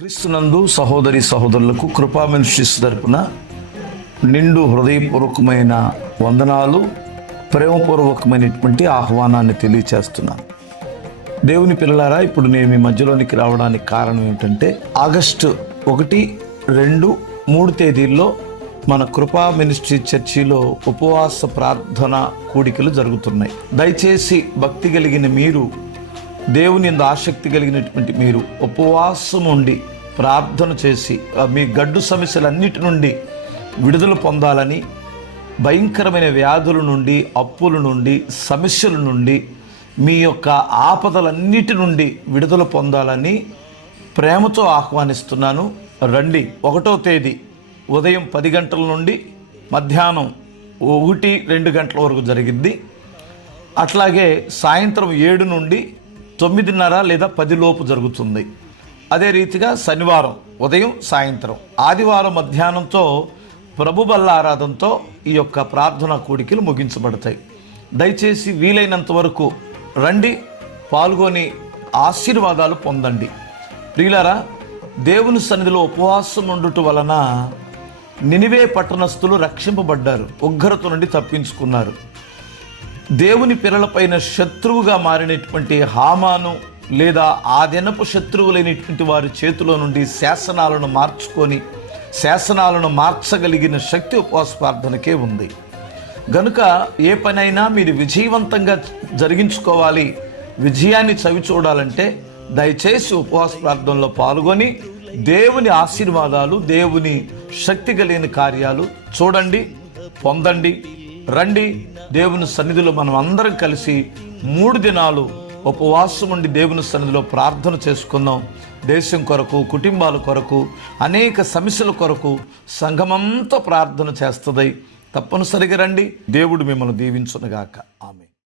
క్రీస్తునందు సహోదరి సహోదరులకు కృపా మినిస్ట్రీస్ తరపున నిండు హృదయపూర్వకమైన వందనాలు, ప్రేమపూర్వకమైనటువంటి ఆహ్వానాన్ని తెలియచేస్తున్నాను. దేవుని పిల్లలారా, ఇప్పుడు నేను మీ మధ్యలోనికి రావడానికి కారణం ఏమిటంటే ఆగస్టు 1, 2, 3 తేదీల్లో మన కృపా మినిస్ట్రీ చర్చిలో ఉపవాస ప్రార్థన కూడికలు జరుగుతున్నాయి. దయచేసి భక్తి కలిగిన మీరు, దేవుని యందు ఆసక్తి కలిగినటువంటి మీరు ఉపవాసం ఉండి ప్రార్థన చేసి మీ గడ్డు సమస్యలన్నిటి నుండి విడుదల పొందాలని, భయంకరమైన వ్యాధుల నుండి, అప్పుల నుండి, సమస్యల నుండి, మీ యొక్క ఆపదలన్నిటి నుండి విడుదల పొందాలని ప్రేమతో ఆహ్వానిస్తున్నాను. రండి. 1వ తేదీ ఉదయం 10 గంటల నుండి మధ్యాహ్నం 1, 2 గంటల వరకు జరిగింది. అట్లాగే సాయంత్రం 7 నుండి 9:30 లేదా 10 లోపు జరుగుతుంది. అదే రీతిగా శనివారం ఉదయం, సాయంత్రం, ఆదివారం మధ్యాహ్నంతో ప్రభు బల్ల ఆరాధనతో ఈ యొక్క ప్రార్థనా కూడికలు ముగించబడతాయి. దయచేసి వీలైనంత వరకు రండి, పాల్గొని ఆశీర్వాదాలు పొందండి. ప్రియులారా, దేవుని సన్నిధిలో ఉపవాసం ఉండుట వలన నినివే పట్టణస్థులు రక్షింపబడ్డారు, ఉగ్రత నుండి తప్పించుకున్నారు. దేవుని పిల్లలపైన శత్రువుగా మారినటువంటి హామాను లేదా ఆ దినపు శత్రువులైనటువంటి వారి చేతిలో నుండి శాసనాలను మార్చగలిగిన శక్తి ఉపవాస ప్రార్థనకే ఉంది. గనుక ఏ పనైనా మీరు విజయవంతంగా జరిగించుకోవాలి, విజయాన్ని చవి చూడాలంటే దయచేసి ఉపవాస ప్రార్థనలో పాల్గొని దేవుని ఆశీర్వాదాలు, దేవుని శక్తి కలిగిన కార్యాలు చూడండి, పొందండి. రండి, దేవుని సన్నిధిలో మనం అందరం కలిసి 3 దినాలు ఉపవాసం ఉండి దేవుని సన్నిధిలో ప్రార్థన చేసుకుందాం. దేశం కొరకు, కుటుంబాల కొరకు, అనేక సమస్యల కొరకు సంఘమంతా ప్రార్థన చేస్తుంది. తప్పనిసరిగా రండి. దేవుడు మిమ్మల్ని దీవించునుగాక.